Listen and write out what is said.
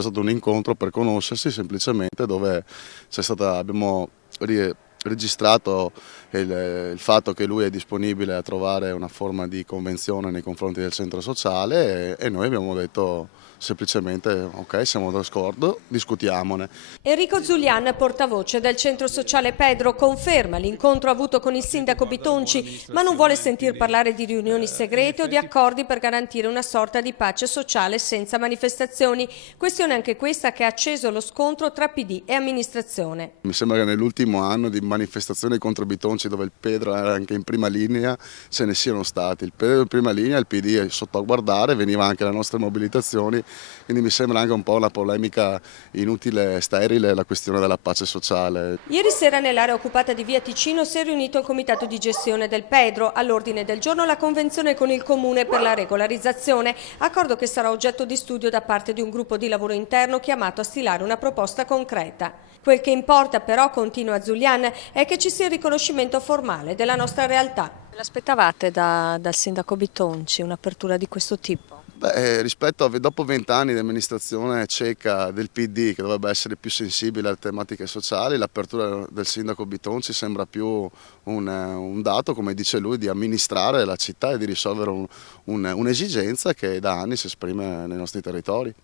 sempre stato un incontro per conoscersi semplicemente, dove abbiamo registrato il fatto che lui è disponibile a trovare una forma di convenzione nei confronti del centro sociale e noi abbiamo detto semplicemente ok, siamo d'accordo, discutiamone. Enrico Zulian, portavoce del centro sociale Pedro, conferma l'incontro avuto con il sindaco Bitonci, ma non vuole sentir parlare di riunioni segrete o di accordi per garantire una sorta di pace sociale senza manifestazioni. Questione anche questa che ha acceso lo scontro tra PD e amministrazione. Mi sembra che nell'ultimo anno di manifestazioni contro Bitonci, dove il Pedro era anche in prima linea, ce ne siano stati. Il Pedro in prima linea, il PD è sotto a guardare, veniva anche alle nostre mobilitazioni, quindi mi sembra anche un po' una polemica inutile e sterile la questione della pace sociale. Ieri sera nell'area occupata di Via Ticino si è riunito il comitato di gestione del Pedro. All'ordine del giorno la convenzione con il comune per la regolarizzazione, accordo che sarà oggetto di studio da parte di un gruppo di lavoro interno chiamato a stilare una proposta concreta. Quel che importa però, continua Zulian, è che ci sia il riconoscimento formale della nostra realtà. L'aspettavate dal sindaco Bitonci un'apertura di questo tipo? Rispetto dopo 20 anni di amministrazione cieca del PD, che dovrebbe essere più sensibile alle tematiche sociali, l'apertura del sindaco Bitonci sembra più un dato, come dice lui, di amministrare la città e di risolvere un'esigenza che da anni si esprime nei nostri territori.